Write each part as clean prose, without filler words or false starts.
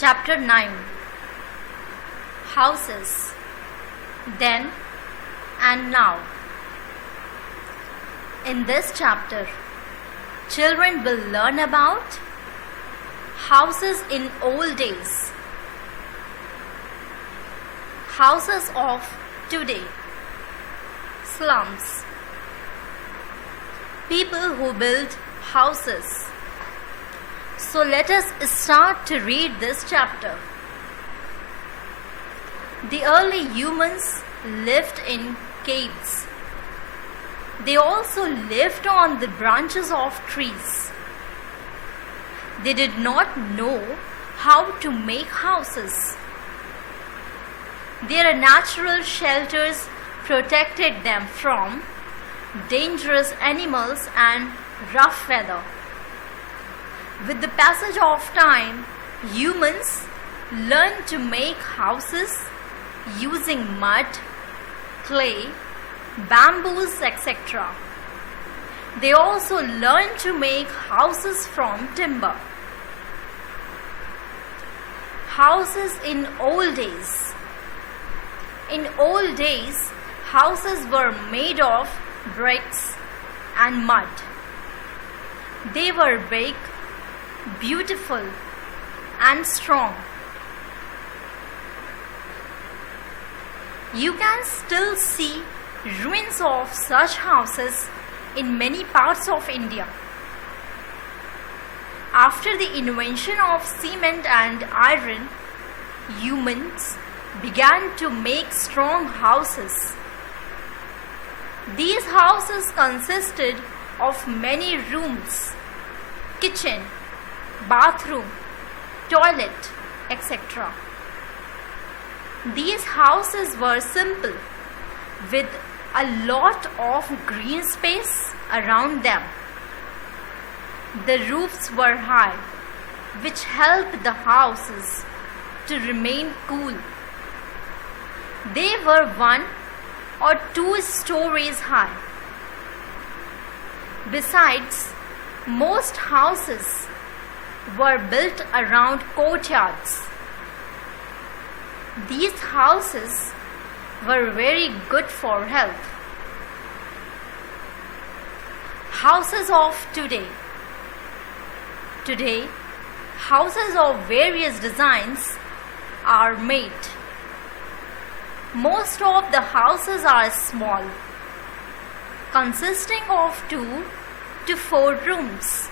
Chapter 9. Houses. Then and now. In this chapter, children will learn about houses in old days, houses of today, slums, people who build houses. So let us start to read this chapter. The early humans lived in caves. They also lived on the branches of trees. They did not know how to make houses. Their natural shelters protected them from dangerous animals and rough weather. With the passage of time, humans learned to make houses using mud, clay, bamboos, etc. They also learned to make houses from timber. Houses in old days. In old days, houses were made of bricks and mud. They were big, beautiful, and strong. You can still see ruins of such houses in many parts of India. After the invention of cement and iron, humans began to make strong houses. These houses consisted of many rooms, kitchen, bathroom, toilet, etc. These houses were simple, with a lot of green space around them. The roofs were high, which helped the houses to remain cool. They were 1 or 2 stories high. Besides, most houses were built around courtyards. These houses were very good for health. Houses of today. Today, houses of various designs are made. Most of the houses are small, consisting of 2 to 4 rooms.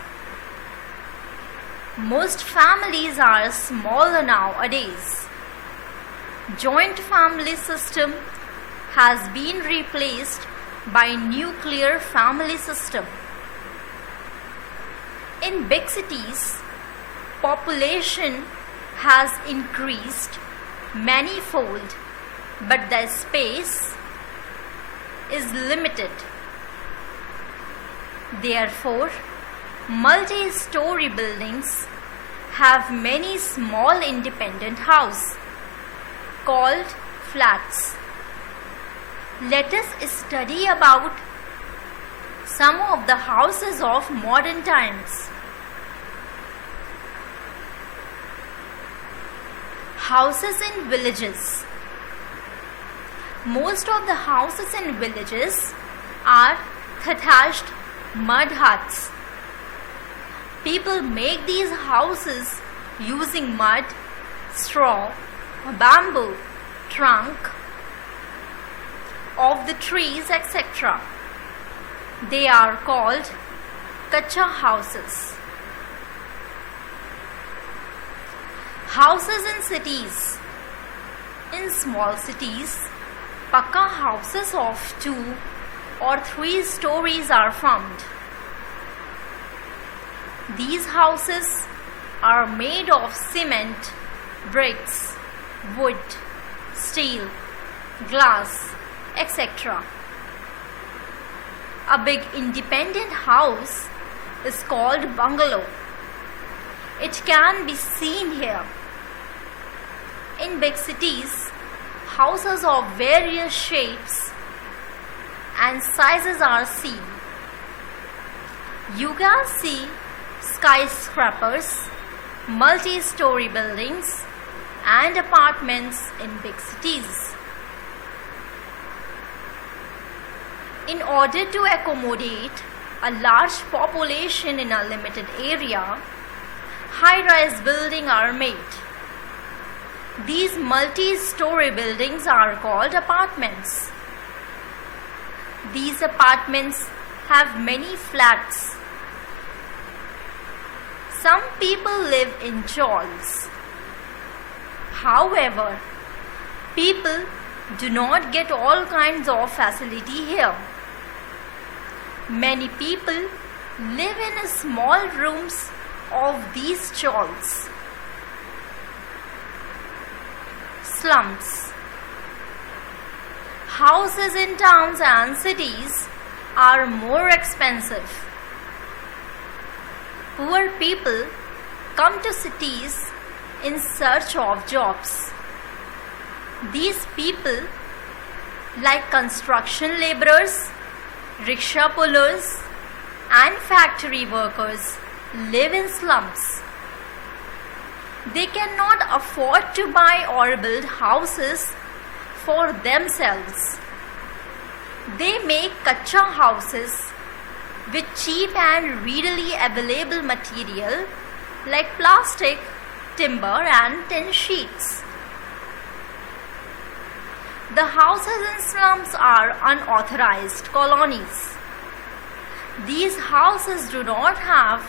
Most families are smaller nowadays. Joint family system has been replaced by nuclear family system. In big cities, population has increased manifold, but the space is limited. Therefore, multi-story buildings have many small independent houses called flats. Let us study about some of the houses of modern times. Houses in villages. Most of the houses in villages are thatched mud huts. People make these houses using mud, straw, bamboo, trunk of the trees, etc. They are called kacha houses. Houses in cities. In small cities, pakka houses of 2 or 3 stories are found. These houses are made of cement, bricks, wood, steel, glass, etc. A big independent house is called bungalow. It can be seen here. In big cities, houses of various shapes and sizes are seen. You can see skyscrapers, multi-story buildings, and apartments in big cities. In order to accommodate a large population in a limited area, high-rise buildings are made. These multi-story buildings are called apartments. These apartments have many flats. Some people live in chawls. However, people do not get all kinds of facility here. Many people live in small rooms of these chawls. Slums. Houses in towns and cities are more expensive. Poor people come to cities in search of jobs. These people, like construction laborers, rickshaw pullers, and factory workers, live in slums. They cannot afford to buy or build houses for themselves. They make kacha houses with cheap and readily available material like plastic, timber, and tin sheets. The houses in slums are unauthorized colonies. These houses do not have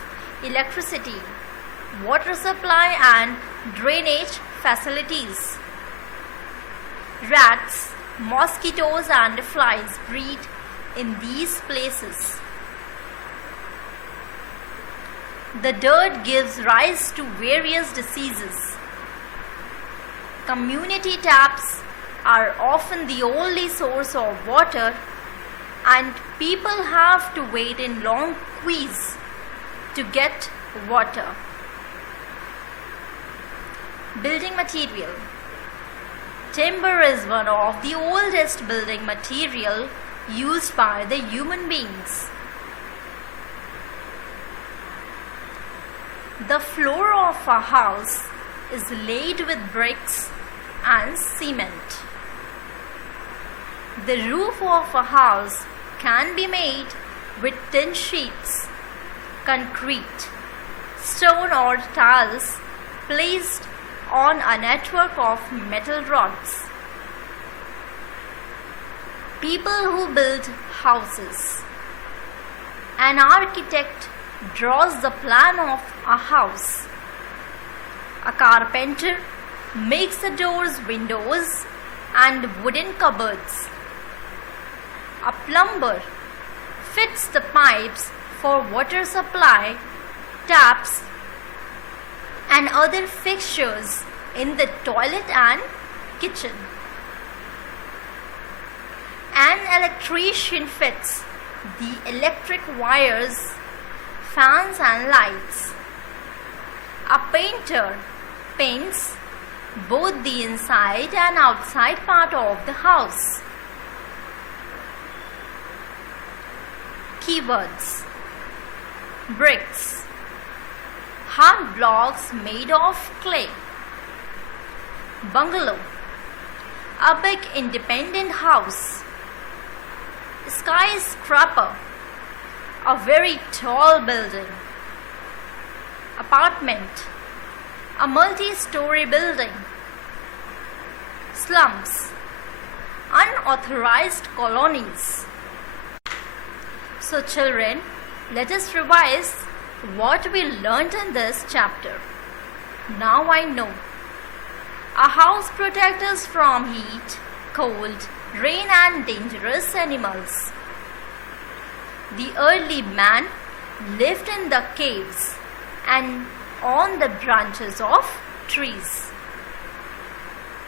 electricity, water supply, and drainage facilities. Rats, mosquitoes, and flies breed in these places. The dirt gives rise to various diseases. Community taps are often the only source of water, and people have to wait in long queues to get water. Building material. Timber is one of the oldest building material used by the human beings. The floor of a house is laid with bricks and cement. The roof of a house can be made with tin sheets, concrete, stone, or tiles placed on a network of metal rods. People who build houses. An architect draws the plan of a house. A carpenter makes the doors, windows, and wooden cupboards. A plumber fits the pipes for water supply, taps, and other fixtures in the toilet and kitchen. An electrician fits the electric wires, fans, and lights. A painter paints both the inside and outside part of the house. Keywords. Bricks. Hard blocks made of clay. Bungalow. A big independent house. Skyscraper. A very tall building. Apartment. A multi-story building. Slums. Unauthorized colonies. So children, let us revise what we learnt in this chapter. Now I know. A house protects us from heat, cold, rain, and dangerous animals. The early man lived in the caves and on the branches of trees.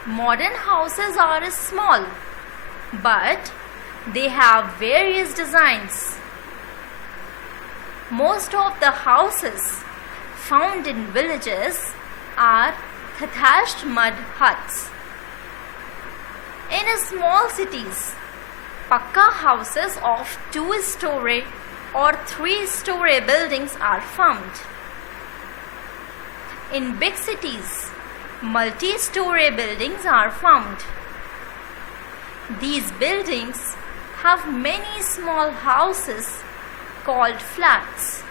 Modern houses are small, but they have various designs. Most of the houses found in villages are thatched mud huts. In small cities, pakka houses of 2-story or 3-story buildings are found. In big cities, multi-story buildings are found. These buildings have many small houses called flats.